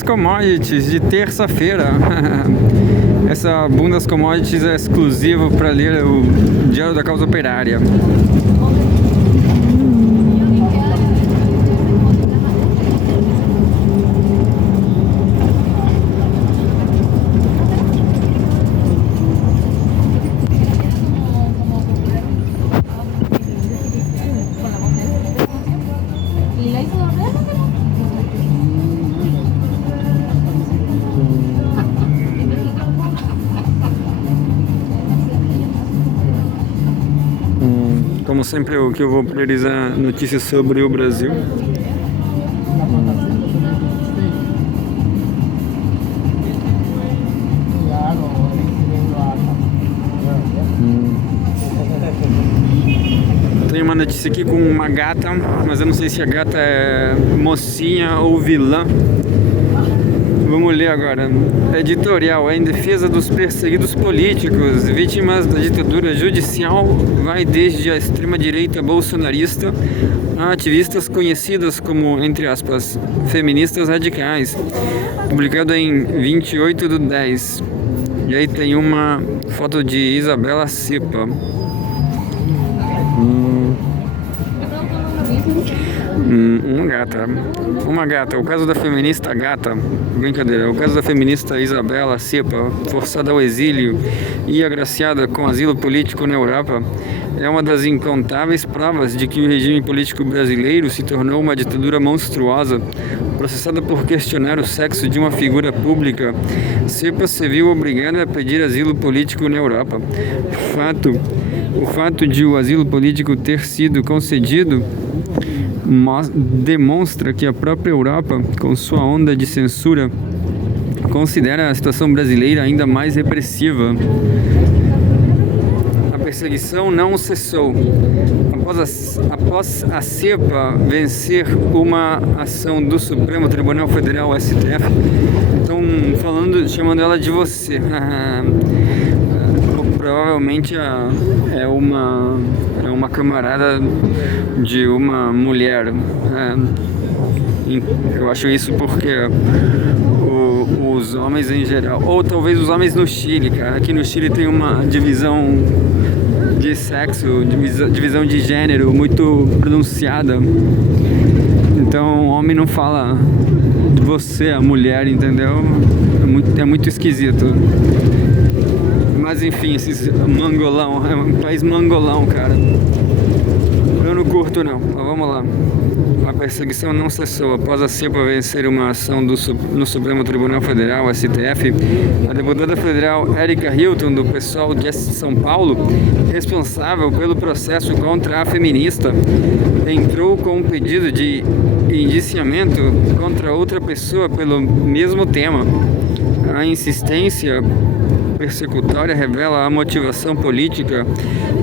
Bundas Commodities de terça-feira. Essa Bundas Commodities é exclusivo para ler o Diário da Causa Operária. Como sempre, o que eu vou priorizar notícias sobre o Brasil. Tem uma notícia aqui com uma gata, mas eu não sei se a gata é mocinha ou vilã. Vamos ler agora. Editorial: em defesa dos perseguidos políticos, vítimas da ditadura judicial, vai desde a extrema-direita bolsonarista a ativistas conhecidas como, entre aspas, feministas radicais. Publicado em 28/10. E aí tem uma foto de Isabela Cepa. Uma gata. O caso da feminista gata, brincadeira, o caso da feminista Isabela Cepa, forçada ao exílio e agraciada com asilo político na Europa, é uma das incontáveis provas de que o regime político brasileiro se tornou uma ditadura monstruosa. Processada por questionar o sexo de uma figura pública, Cepa se viu obrigada a pedir asilo político na Europa. O fato de o asilo político ter sido concedido demonstra que a própria Europa, com sua onda de censura, considera a situação brasileira ainda mais repressiva. A perseguição não cessou. Após a Cepa vencer uma ação do Supremo Tribunal Federal, STF, estão chamando ela de você. Provavelmente é uma camarada de uma mulher. Eu acho isso porque os homens em geral, ou talvez os homens no Chile, cara. Aqui no Chile tem uma divisão de sexo, divisão de gênero muito pronunciada. Então o homem não fala de você, a mulher, entendeu? É muito esquisito. Mas enfim, esses mangolão, é um país mangolão, cara. Eu não curto não, mas vamos lá. A perseguição não cessou. Após a Cepa vencer uma ação no Supremo Tribunal Federal, STF, a deputada federal Érica Hilton, do PSOL de São Paulo, responsável pelo processo contra a feminista, entrou com um pedido de indiciamento contra outra pessoa pelo mesmo tema. A insistência persecutória revela a motivação política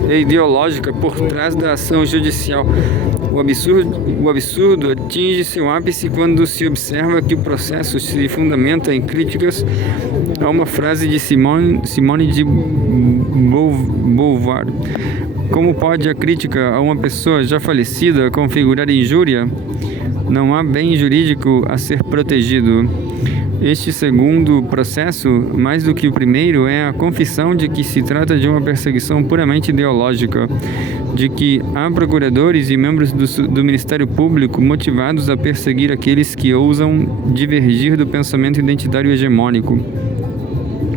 e ideológica por trás da ação judicial. O absurdo atinge seu ápice quando se observa que o processo se fundamenta em críticas a uma frase de Simone de Beauvoir. Como pode a crítica a uma pessoa já falecida configurar injúria? Não há bem jurídico a ser protegido. Este segundo processo, mais do que o primeiro, é a confissão de que se trata de uma perseguição puramente ideológica, de que há procuradores e membros do Ministério Público motivados a perseguir aqueles que ousam divergir do pensamento identitário hegemônico.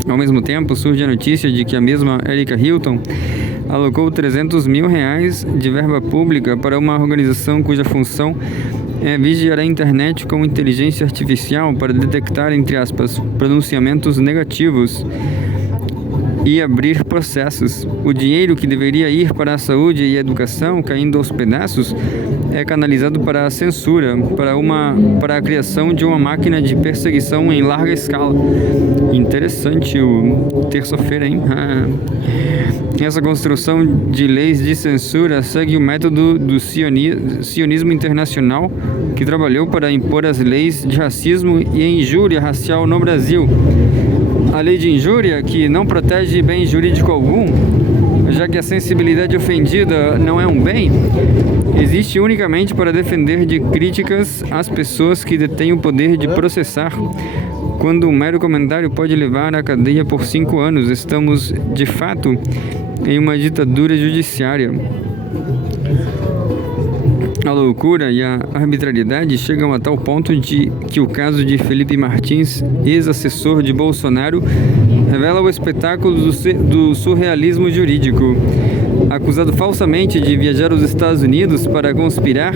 Ao mesmo tempo, surge a notícia de que a mesma Érica Hilton alocou R$300 mil de verba pública para uma organização cuja função é vigiar a internet com inteligência artificial para detectar, entre aspas, pronunciamentos negativos e abrir processos. O dinheiro que deveria ir para a saúde e a educação, caindo aos pedaços, é canalizado para a censura, para a criação de uma máquina de perseguição em larga escala. Interessante o terça-feira, hein? Essa construção de leis de censura segue o método do sionismo internacional, que trabalhou para impor as leis de racismo e injúria racial no Brasil. A lei de injúria, que não protege bem jurídico algum, já que a sensibilidade ofendida não é um bem, existe unicamente para defender de críticas às pessoas que detêm o poder de processar, quando um mero comentário pode levar à cadeia por 5 anos. Estamos, de fato, em uma ditadura judiciária. A loucura e a arbitrariedade chegam a tal ponto de que o caso de Felipe Martins, ex-assessor de Bolsonaro, revela o espetáculo do surrealismo jurídico. Acusado falsamente de viajar aos Estados Unidos para conspirar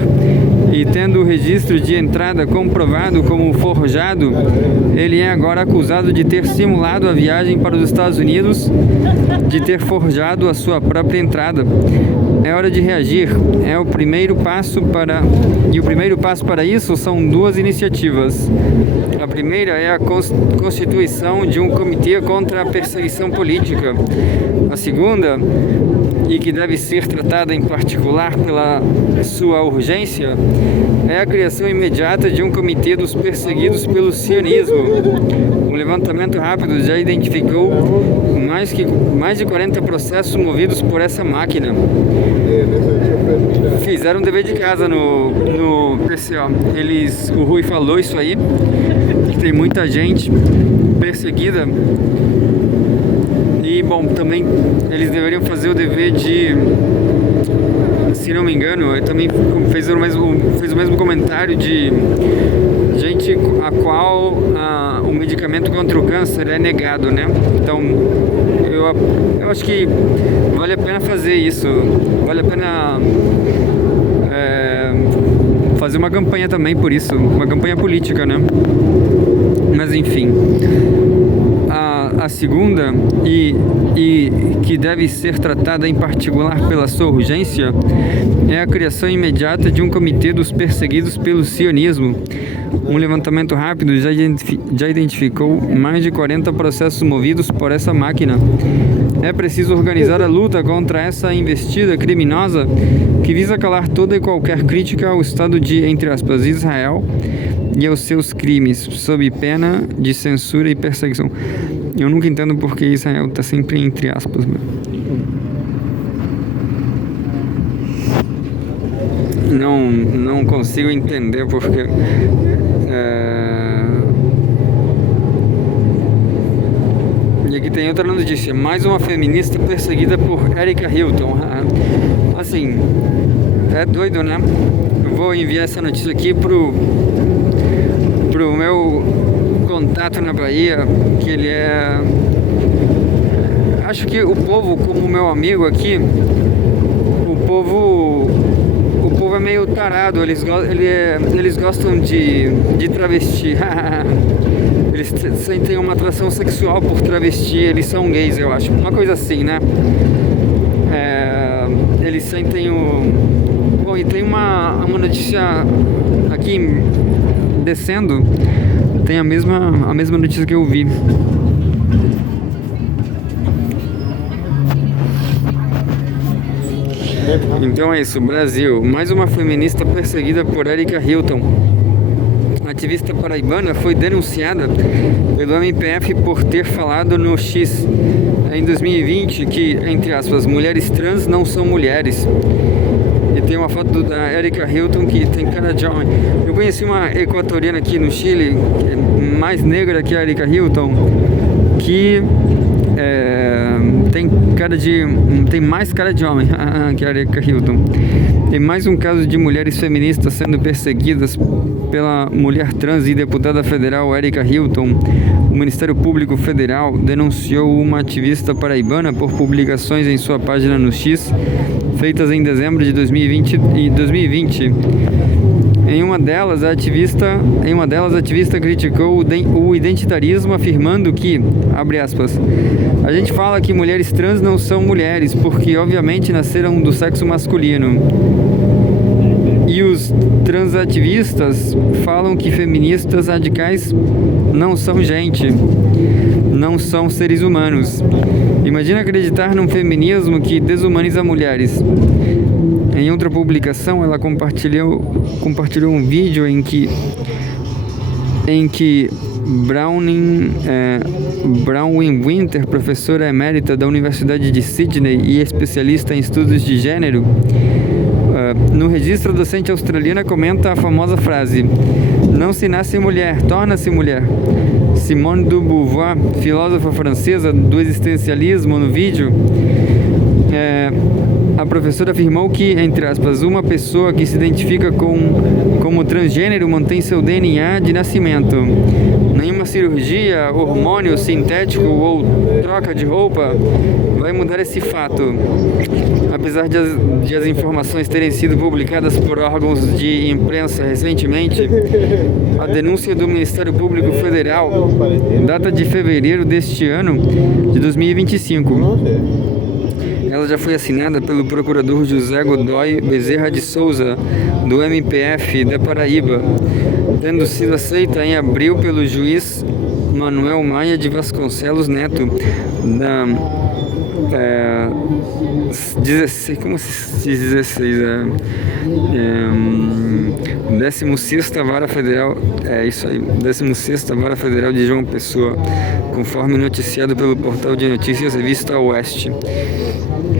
e tendo o registro de entrada comprovado como forjado, ele é agora acusado de ter simulado a viagem para os Estados Unidos, de ter forjado a sua própria entrada. É hora de reagir. O primeiro passo para isso são 2 iniciativas. A primeira é a constituição de um comitê contra a perseguição política. A segunda, e que deve ser tratada em particular pela sua urgência, é a criação imediata de um comitê dos perseguidos pelo sionismo. Um levantamento rápido já identificou mais de 40 processos movidos por essa máquina. Fizeram dever de casa no PCO. O Rui falou isso aí, que tem muita gente perseguida. E, bom, também eles deveriam fazer o dever de, se não me engano, ele também fez o mesmo comentário de gente a qual o medicamento contra o câncer é negado, né? Então, eu acho que vale a pena fazer isso, vale a pena fazer uma campanha também por isso, uma campanha política, né? Mas, enfim... A segunda, e que deve ser tratada em particular pela sua urgência, é a criação imediata de um comitê dos perseguidos pelo sionismo. Um levantamento rápido já identificou mais de 40 processos movidos por essa máquina. É preciso organizar a luta contra essa investida criminosa que visa calar toda e qualquer crítica ao Estado de, entre aspas, Israel e aos seus crimes, sob pena de censura e perseguição. Eu nunca entendo porque Israel está sempre entre aspas. Não consigo entender porque... E aqui tem outra notícia. Mais uma feminista perseguida por Erika Hilton. Assim, é doido, né? Eu vou enviar essa notícia aqui pro meu contato na Bahia, que ele é... Acho que o povo, como meu amigo aqui, o povo é meio tarado, eles gostam de travesti. Eles sentem uma atração sexual por travesti, eles são gays, eu acho. Uma coisa assim, né? Eles sentem o... Bom, e tem uma notícia aqui descendo, tem a mesma notícia que eu vi. Então é isso, Brasil. Mais uma feminista perseguida por Erika Hilton. A ativista paraibana foi denunciada pelo MPF por ter falado no X em 2020 que, entre aspas, mulheres trans não são mulheres. E tem uma foto da Erika Hilton que tem cara de homem. Eu conheci uma equatoriana aqui no Chile, mais negra que a Erika Hilton, que tem mais cara de homem que a Erika Hilton. Tem mais um caso de mulheres feministas sendo perseguidas pela mulher trans e deputada federal Erika Hilton. O Ministério Público Federal denunciou uma ativista paraibana por publicações em sua página no X, feitas em dezembro de 2020. Em uma delas, a ativista criticou o identitarismo, afirmando que, abre aspas, a gente fala que mulheres trans não são mulheres, porque obviamente nasceram do sexo masculino. E os transativistas falam que feministas radicais não são gente, não são seres humanos. Imagina acreditar num feminismo que desumaniza mulheres. Em outra publicação, ela compartilhou um vídeo em que Bronwyn Winter, professora emérita da Universidade de Sydney e especialista em estudos de gênero, no registro docente australiana comenta a famosa frase: "Não se nasce mulher, torna-se mulher". Simone de Beauvoir, filósofa francesa do existencialismo, no vídeo, a professora afirmou que, entre aspas, uma pessoa que se identifica como transgênero mantém seu DNA de nascimento. Nenhuma cirurgia, hormônio sintético ou troca de roupa vai mudar esse fato. Apesar de as informações terem sido publicadas por órgãos de imprensa recentemente, a denúncia do Ministério Público Federal data de fevereiro deste ano, de 2025. Ela já foi assinada pelo procurador José Godoy Bezerra de Souza, do MPF da Paraíba, tendo sido aceita em abril pelo juiz Manuel Maia de Vasconcelos Neto, da 16ª Vara Federal, 16ª Vara Federal de João Pessoa, conforme noticiado pelo portal de notícias Revista Oeste.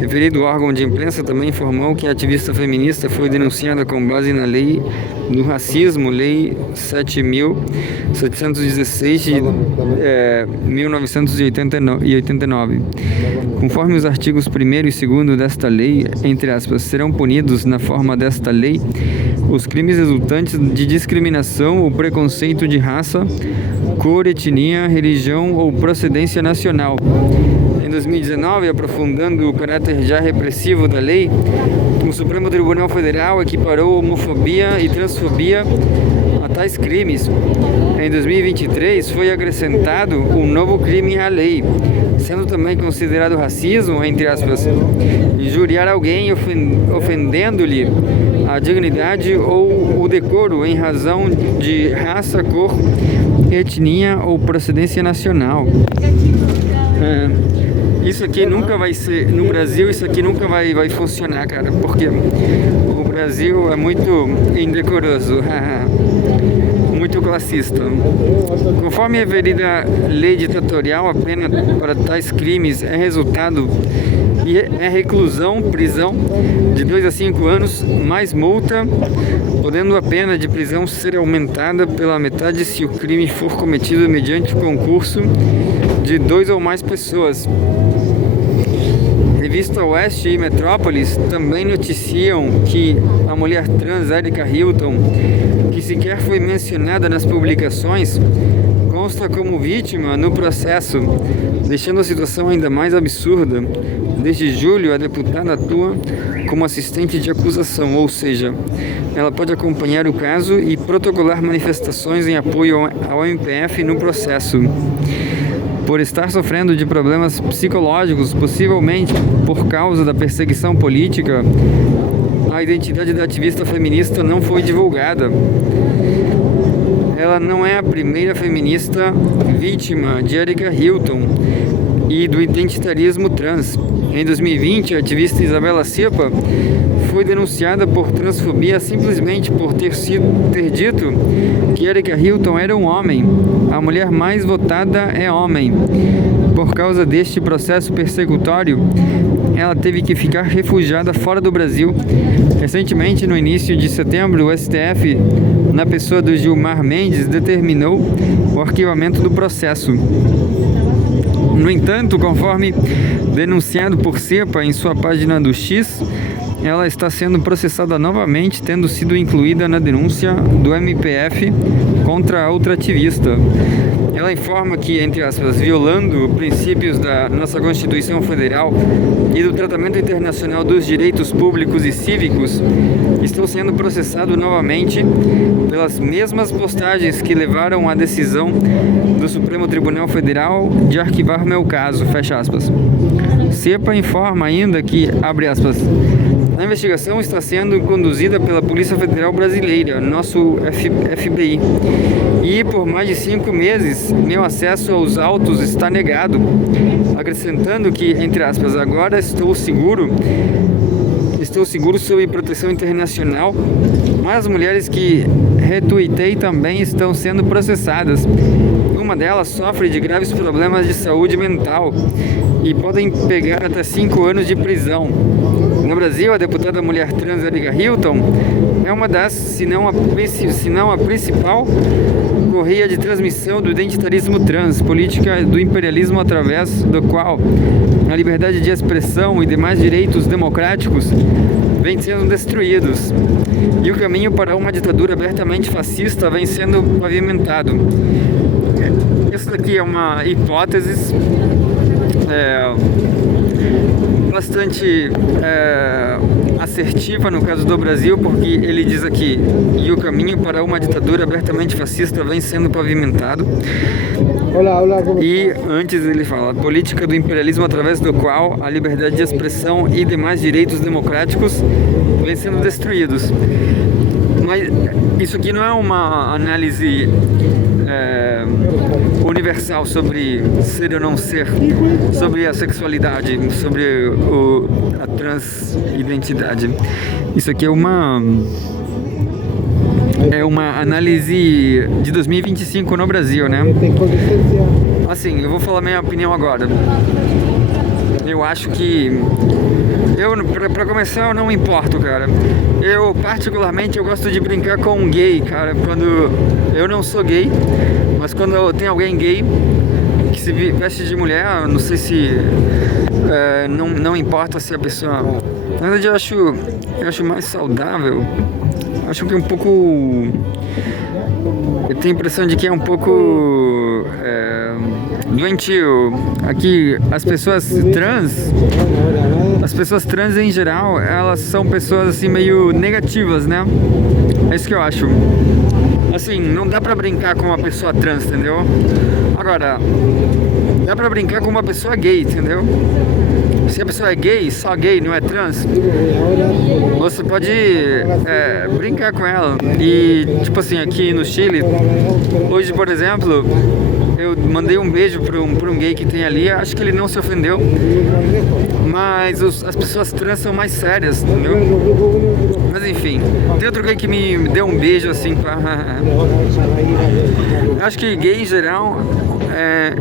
Referido órgão de imprensa também informou que a ativista feminista foi denunciada com base na Lei do Racismo, Lei 7.716 de 1989. Conforme os artigos 1º e 2º desta lei, entre aspas, serão punidos na forma desta lei os crimes resultantes de discriminação ou preconceito de raça, cor, etnia, religião ou procedência nacional. Em 2019, aprofundando o caráter já repressivo da lei, o Supremo Tribunal Federal equiparou homofobia e transfobia a tais crimes. Em 2023, foi acrescentado um novo crime à lei, sendo também considerado racismo, entre aspas, injuriar alguém ofendendo-lhe a dignidade ou o decoro em razão de raça, cor, etnia ou procedência nacional. Isso aqui nunca vai ser, no Brasil isso aqui nunca vai funcionar, cara, porque o Brasil é muito indecoroso, muito classista. Conforme a referida lei ditatorial, a pena para tais crimes é reclusão, prisão de 2 a 5 anos, mais multa, podendo a pena de prisão ser aumentada pela metade se o crime for cometido mediante concurso de 2 ou mais pessoas. Revista Oeste e Metrópolis também noticiam que a mulher trans Erika Hilton, que sequer foi mencionada nas publicações, consta como vítima no processo, deixando a situação ainda mais absurda. Desde julho, a deputada atua como assistente de acusação, ou seja, ela pode acompanhar o caso e protocolar manifestações em apoio ao MPF no processo. Por estar sofrendo de problemas psicológicos, possivelmente por causa da perseguição política, a identidade da ativista feminista não foi divulgada. Ela não é a primeira feminista vítima de Erika Hilton e do identitarismo trans. Em 2020, a ativista Isabela Cepa foi denunciada por transfobia simplesmente por ter dito que Erika Hilton era um homem. A mulher mais votada é homem. Por causa deste processo persecutório, ela teve que ficar refugiada fora do Brasil. Recentemente, no início de setembro, o STF, na pessoa do Gilmar Mendes, determinou o arquivamento do processo. No entanto, conforme denunciado por Cepa em sua página do X, ela está sendo processada novamente, tendo sido incluída na denúncia do MPF contra outra ativista. Ela informa que, entre aspas, violando princípios da nossa Constituição Federal e do tratamento internacional dos direitos públicos e cívicos, estou sendo processado novamente pelas mesmas postagens que levaram à decisão do Supremo Tribunal Federal de arquivar meu caso, fecha aspas. Cepa informa ainda que, abre aspas, a investigação está sendo conduzida pela Polícia Federal Brasileira, nosso FBI, e por mais de 5 meses meu acesso aos autos está negado, acrescentando que, entre aspas, agora estou seguro sob proteção internacional, mas as mulheres que retuitei também estão sendo processadas. uma delas sofre de graves problemas de saúde mental e podem pegar até 5 anos de prisão. No Brasil, a deputada mulher trans Erika Hilton é uma das, se não a principal, correia de transmissão do identitarismo trans, política do imperialismo através do qual a liberdade de expressão e demais direitos democráticos vêm sendo destruídos, e o caminho para uma ditadura abertamente fascista vem sendo pavimentado. Isso daqui é uma hipótese bastante assertiva no caso do Brasil, porque ele diz aqui: e o caminho para uma ditadura abertamente fascista vem sendo pavimentado. E antes ele fala: política do imperialismo através do qual a liberdade de expressão e demais direitos democráticos vêm sendo destruídos. Mas isso aqui não é uma análise universal sobre ser ou não ser, sobre a sexualidade, sobre a transidentidade. Isso aqui é uma análise de 2025 no Brasil, né? Assim, eu vou falar minha opinião agora. Eu acho que pra começar, eu não me importo, cara. Eu, particularmente, eu gosto de brincar com um gay, cara. Quando eu não sou gay, mas quando tem alguém gay que se veste de mulher, não sei se não importa se a pessoa... Na verdade, eu acho mais saudável. Acho que é um pouco... Eu tenho a impressão de que é um pouco doentio. Aqui, as pessoas trans em geral, elas são pessoas assim meio negativas, né? É isso que eu acho. Assim, não dá pra brincar com uma pessoa trans, entendeu? Agora, dá pra brincar com uma pessoa gay, entendeu? Se a pessoa é gay, só gay, não é trans, você pode brincar com ela. E, tipo assim, aqui no Chile, hoje, por exemplo, eu mandei um beijo pra um gay que tem ali. Acho que ele não se ofendeu, mas as pessoas trans são mais sérias, entendeu? Mas enfim, tem outro gay que me deu um beijo assim pra... Acho que gay em geral,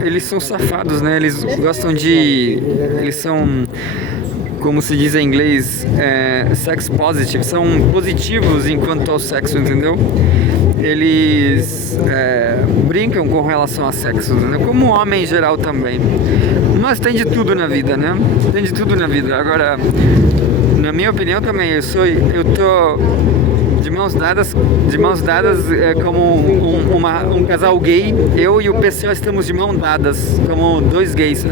eles são safados, né? Eles gostam de... Eles são, como se diz em inglês, sex positive. São positivos enquanto ao sexo, entendeu? Eles brincam com relação a sexo, né? Como homem em geral também. Mas tem de tudo na vida, né? Tem de tudo na vida. Agora, na minha opinião também, eu tô de mãos dadas como um casal gay. Eu e o pessoal estamos de mãos dadas como dois gays.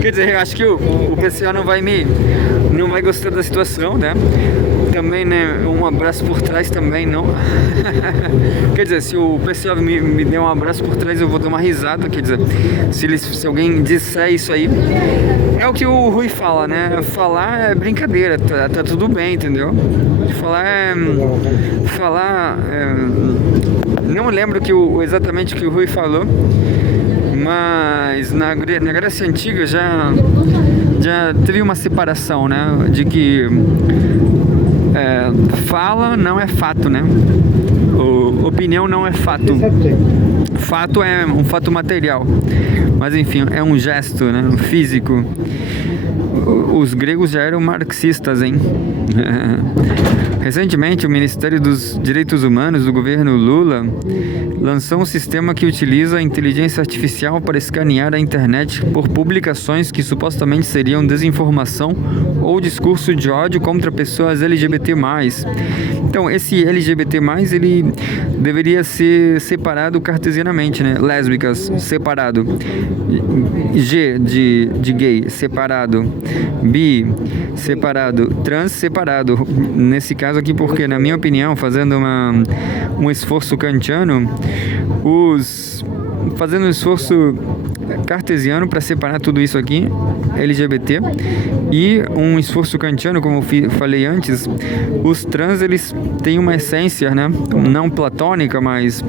Quer dizer, eu acho que o pessoal não vai gostar da situação, né? Também, né, um abraço por trás também não. Quer dizer, se o pessoal me der um abraço por trás, eu vou dar uma risada. Quer dizer, se alguém disser isso aí, é o que o Rui fala, né? Falar é brincadeira, tá tudo bem, entendeu? Não lembro exatamente o que o Rui falou, mas na Grécia Antiga já teve uma separação, né? De que fala não é fato, né? Opinião não é fato. Fato é um fato material, mas enfim, é um gesto, né? Físico. Os gregos já eram marxistas, hein? Recentemente, o Ministério dos Direitos Humanos do governo Lula lançou um sistema que utiliza a inteligência artificial para escanear a internet por publicações que supostamente seriam desinformação ou discurso de ódio contra pessoas LGBT+. Então, esse LGBT+, ele deveria ser separado cartesianamente, né? Lésbicas, separado. G de gay, separado. Bi, separado. Trans, separado. Nesse caso aqui, porque, na minha opinião, fazendo um esforço kantiano, fazendo um esforço cartesiano para separar tudo isso aqui, LGBT, e um esforço kantiano, como eu falei antes, os trans, eles têm uma essência, né? Não platônica, mas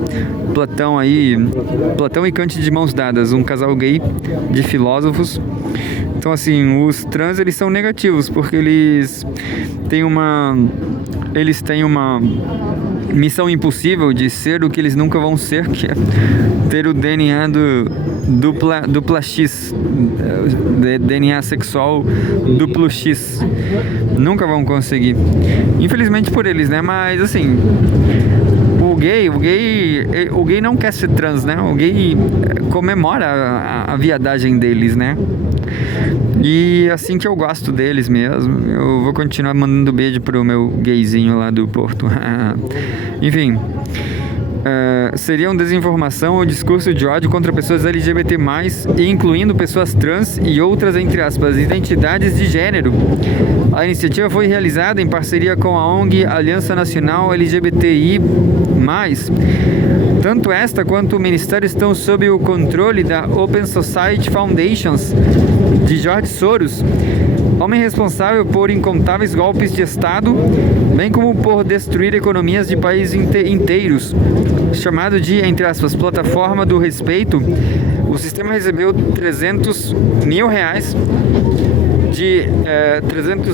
Platão e Kant de mãos dadas, um casal gay de filósofos. Então, assim, os trans, eles são negativos, porque eles têm uma missão impossível de ser o que eles nunca vão ser, que é ter o DNA dupla X, DNA sexual duplo X. Nunca vão conseguir. Infelizmente por eles, né? Mas assim, o gay não quer ser trans, né? O gay comemora a viadagem deles, né? E assim que eu gosto deles mesmo, eu vou continuar mandando beijo pro meu gayzinho lá do Porto. Enfim, seria desinformação ou discurso de ódio contra pessoas LGBT+, e incluindo pessoas trans e outras, entre aspas, identidades de gênero. A iniciativa foi realizada em parceria com a ONG Aliança Nacional LGBTI+. Tanto esta quanto o Ministério estão sob o controle da Open Society Foundations de George Soros, homem responsável por incontáveis golpes de Estado, bem como por destruir economias de países inteiros. Chamado de, entre aspas, plataforma do respeito, o sistema recebeu R$300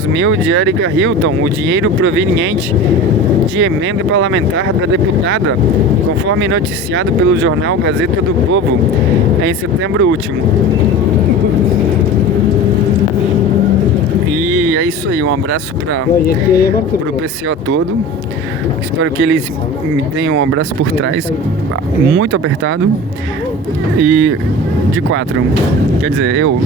mil de Erika Hilton, o dinheiro proveniente de emenda parlamentar da deputada, conforme noticiado pelo jornal Gazeta do Povo em setembro último. E é isso aí, um abraço para o PCO todo. Espero que eles me tenham um abraço por trás, muito apertado, e de 4. Quer dizer, eu.